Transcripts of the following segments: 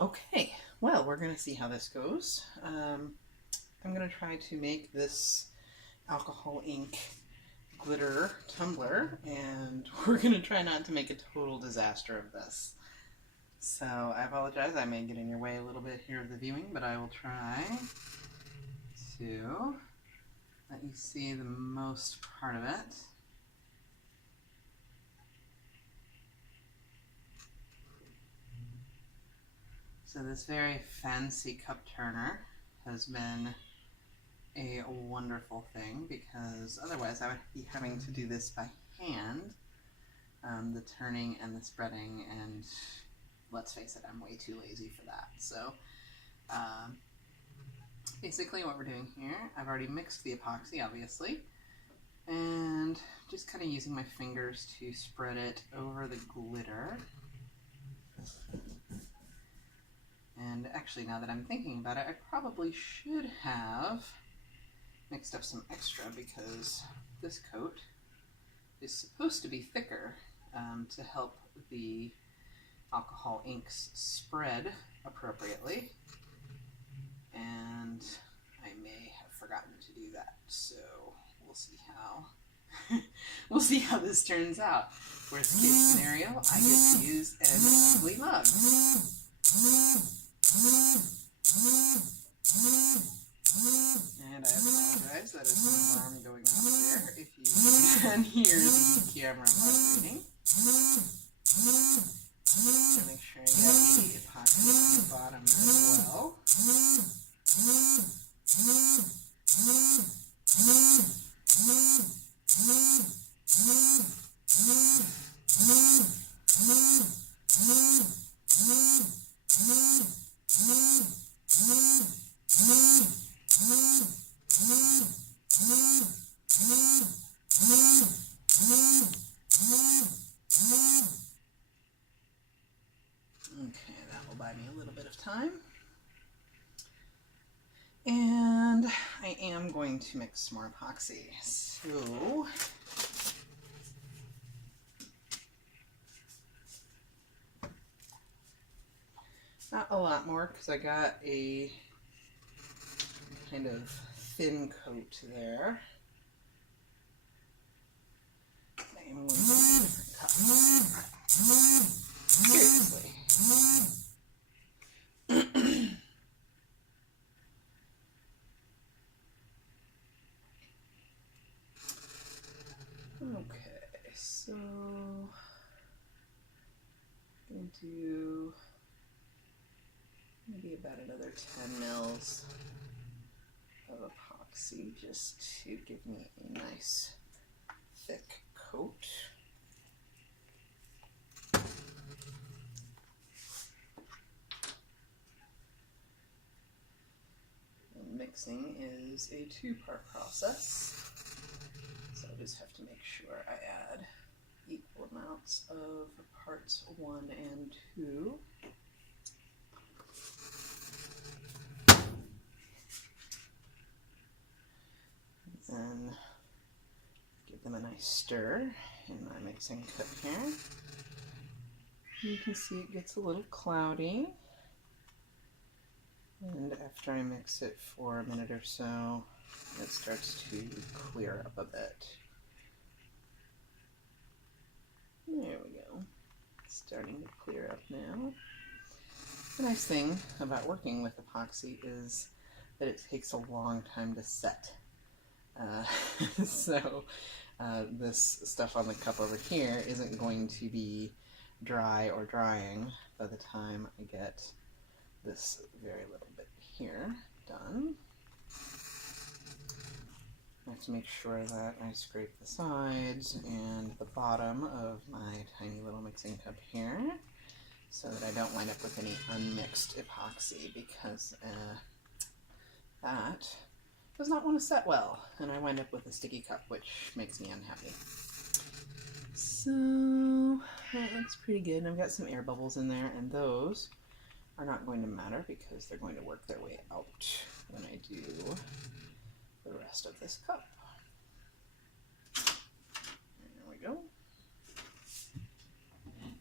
Okay, well, we're going to see how this goes. I'm going to try to make this alcohol ink glitter tumbler, and we're going to try not to make a total disaster of this. So I apologize, I may get in your way a little bit here of the viewing, but I will try to let you see the most part of it. So this very fancy cup turner has been a wonderful thing because otherwise I would be having to do this by hand, the turning and the spreading, and let's face it, I'm way too lazy for that. So basically what we're doing here, I've already mixed the epoxy obviously, and just kind of using my fingers to spread it over the glitter. And actually, now that I'm thinking about it, I probably should have mixed up some extra because this coat is supposed to be thicker to help the alcohol inks spread appropriately. And I may have forgotten to do that, so we'll see how we'll see how this turns out. Worst case scenario, I get to use an ugly mug. And I apologize, that is an alarm going off there if you can hear the camera vibrating. So make sure I get the epoxy on the bottom as well. Okay, that will buy me a little bit of time. And I am going to mix some more epoxy. So not a lot more because I got a kind of thin coat there. I am going to use a different cup. Seriously. Okay, so I'm going to do maybe about another 10 mils of epoxy just to give me a nice thick coat. And mixing is a two-part process, so I just have to make sure I add equal amounts of parts 1 and 2. And give them a nice stir in my mixing cup here. You can see it gets a little cloudy. And after I mix it for a minute or so, it starts to clear up a bit. There we go. It's starting to clear up now. The nice thing about working with epoxy is that it takes a long time to set. So this stuff on the cup over here isn't going to be dry or drying by the time I get this very little bit here done. I have to make sure that I scrape the sides and the bottom of my tiny little mixing cup here so that I don't wind up with any unmixed epoxy, because that does not want to set well, and I wind up with a sticky cup, which makes me unhappy. So that looks pretty good. I've got some air bubbles in there, and those are not going to matter because they're going to work their way out when I do the rest of this cup. There we go.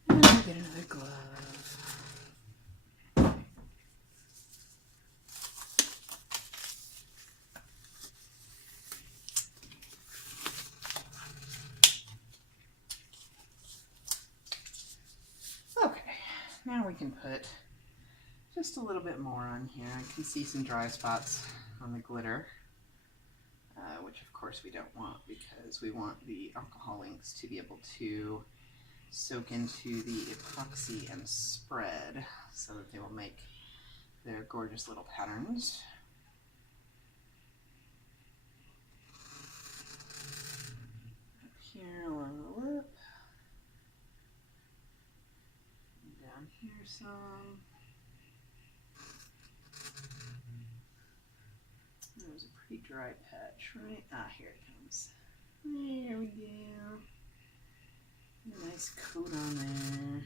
And I get another glove. now we can put just a little bit more on here. I can see some dry spots on the glitter, which of course we don't want because we want the alcohol inks to be able to soak into the epoxy and spread so that they will make their gorgeous little patterns. Up here along the lip. And down here some. That was a pretty dry patch, right? Ah, here it comes. There we go. A nice coat on there.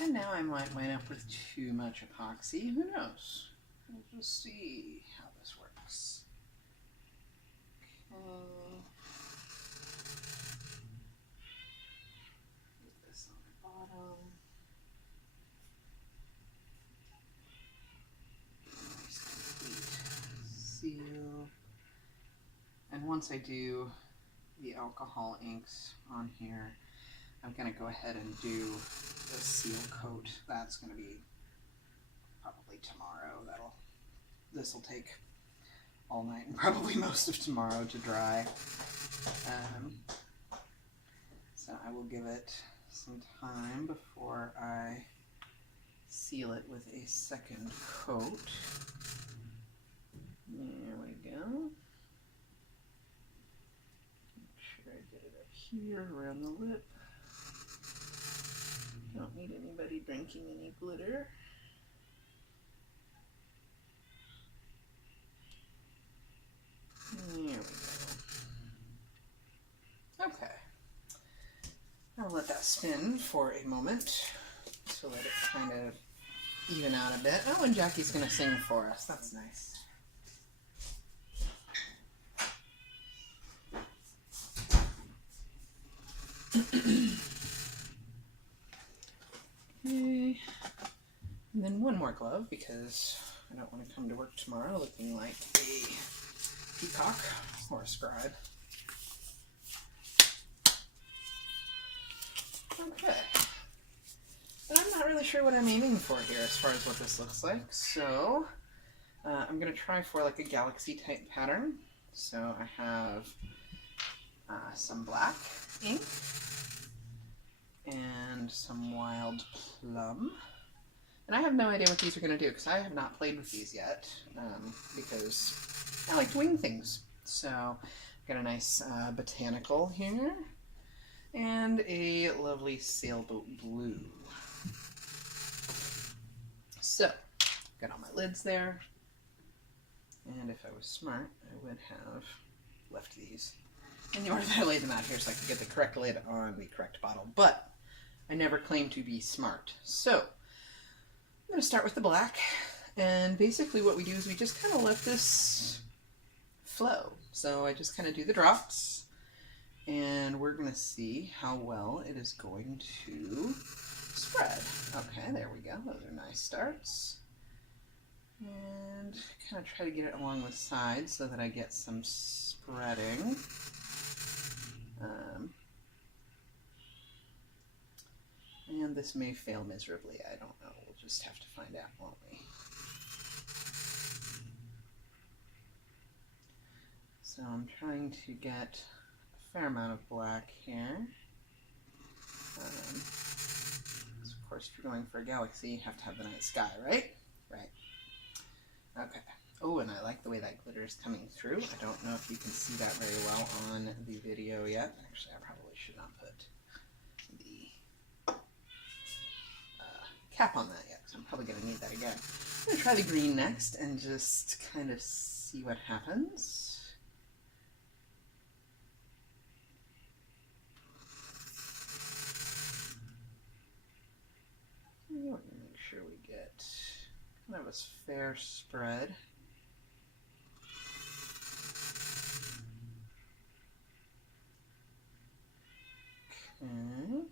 And now I might wind up with too much epoxy. Who knows? We'll just see how this works. Okay. Put this on the bottom. Nice complete seal. And once I do the alcohol inks on here, I'm going to go ahead and do the seal coat. That's going to be probably tomorrow. This will take all night and probably most of tomorrow to dry. So I will give it some time before I seal it with a second coat. There we go. Make sure I get it up here around the lip. Don't need anybody drinking any glitter. There we go. Okay. I'll let that spin for a moment so let it kind of even out a bit. Oh, and Jackie's going to sing for us. That's nice. Okay. And then one more glove because I don't want to come to work tomorrow looking like a peacock or a scribe. Okay. And I'm not really sure what I'm aiming for here as far as what this looks like. So I'm going to try for like a galaxy type pattern. So I have some black ink and some wild plum. And I have no idea what these are going to do because I have not played with these yet because I like to wing things. So I've got a nice botanical here and a lovely sailboat blue. So got all my lids there. And if I was smart, I would have left these in the order that I laid them out here so I could get the correct lid on the correct bottle. But I never claimed to be smart. So I'm going to start with the black. And basically what we do is we just kind of let this flow. So I just kind of do the drops. And we're going to see how well it is going to spread. Okay, there we go. Those are nice starts. And kind of try to get it along the sides so that I get some spreading. And this may fail miserably. I don't know. We'll just have to find out, won't we? So I'm trying to get a fair amount of black here. Of course, if you're going for a galaxy, you have to have the night sky, right? Right. Okay. Oh, and I like the way that glitter is coming through. I don't know if you can see that very well on the video yet. Actually, I probably should not put the cap on that yet, because I'm probably going to need that again. I'm going to try the green next and just kind of see what happens. We're going to make sure we get That was fair spread. Okay.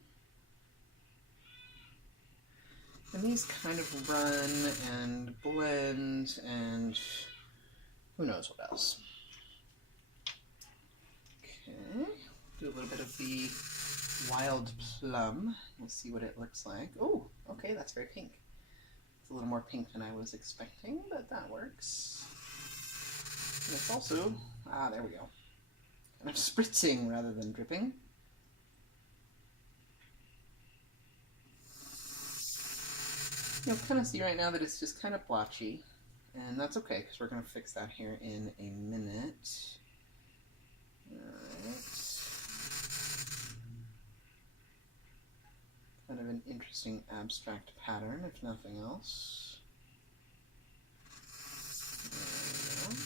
And these kind of run and blend and who knows what else. Okay, do a little bit of the wild plum. We'll see what it looks like. Oh, okay, that's very pink. It's a little more pink than I was expecting, but that works. And it's also, there we go. Kind of spritzing rather than dripping. You'll kind of see right now that it's just kind of blotchy, and that's okay because we're going to fix that here in a minute. Alright. Kind of an interesting abstract pattern, if nothing else. There we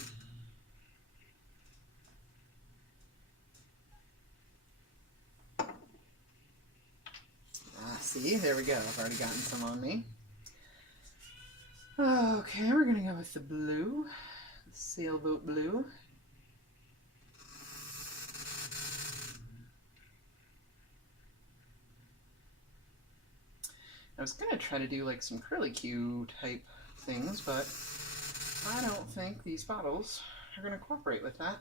go. See, there we go. I've already gotten some on me. Okay, we're gonna go with the blue, the sailboat blue. I was gonna try to do like some curlicue type things, but I don't think these bottles are gonna cooperate with that.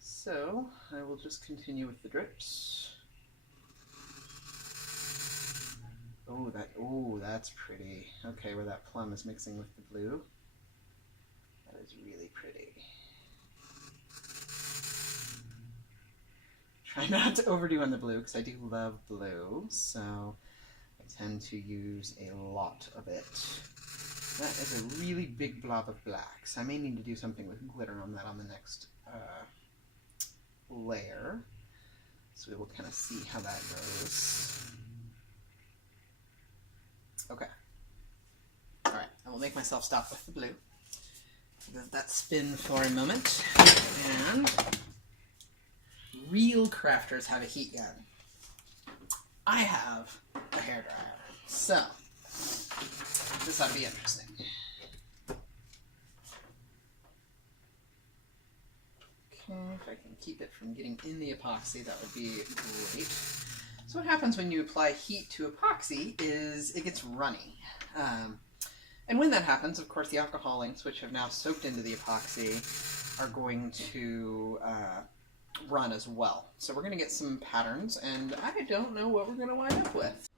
So I will just continue with the drips. Oh, that's pretty. Okay, where that plum is mixing with the blue. That is really pretty. Try not to overdo on the blue because I do love blue, so I tend to use a lot of it. That is a really big blob of black, so I may need to do something with glitter on that on the next layer. So we will kind of see how that goes. Okay. Alright, I will make myself stop with the blue. Let that spin for a moment. And real crafters have a heat gun. I have a hairdryer. So, this ought to be interesting. Okay, if I can keep it from getting in the epoxy, that would be great. So what happens when you apply heat to epoxy is it gets runny. And when that happens, of course, the alcohol inks, which have now soaked into the epoxy, are going to run as well. So we're going to get some patterns, and I don't know what we're going to wind up with.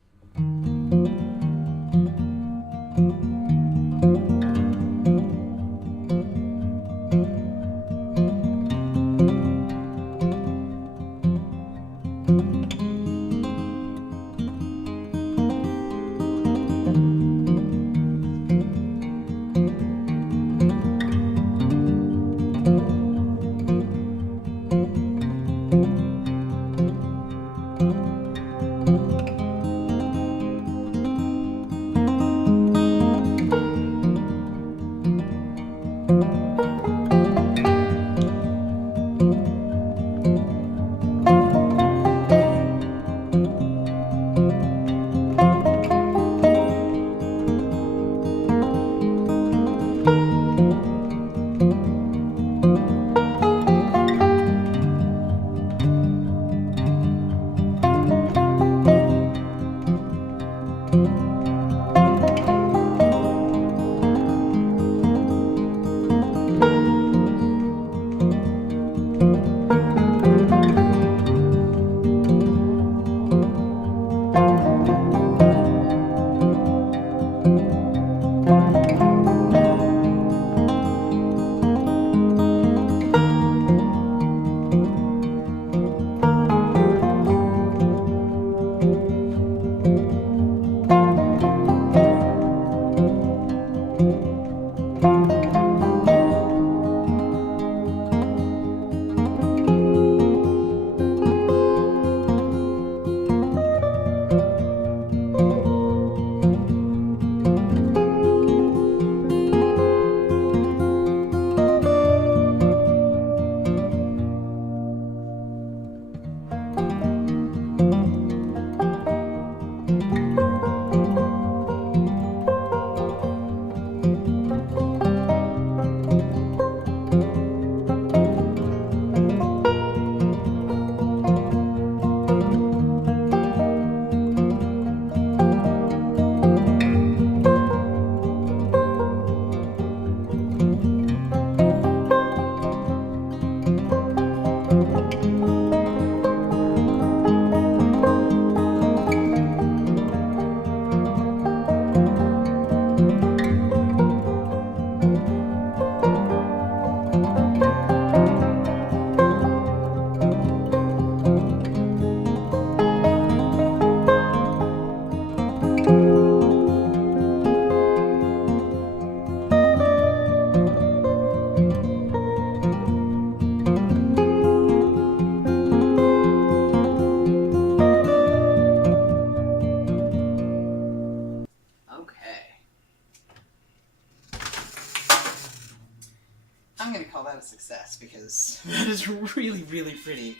I'm going to call that a success because that is really, really pretty.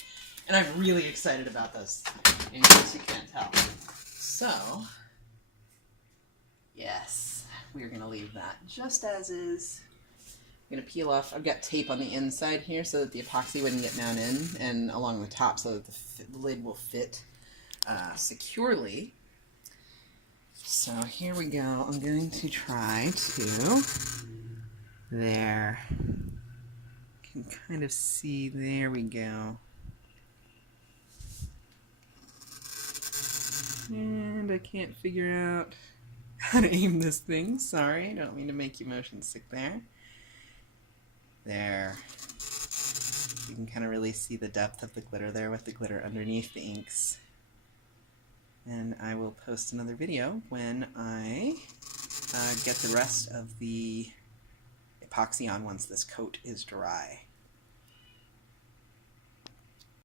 And I'm really excited about this, in case you can't tell. So, yes, we're going to leave that just as is. I'm going to peel off. I've got tape on the inside here so that the epoxy wouldn't get down in, and along the top so that the lid will fit securely. So here we go. I'm going to try to, there, you can kind of see, there we go. And I can't figure out how to aim this thing. Sorry, I don't mean to make you motion sick there. There. You can kind of really see the depth of the glitter there with the glitter underneath the inks. And I will post another video when I get the rest of the epoxy on once this coat is dry.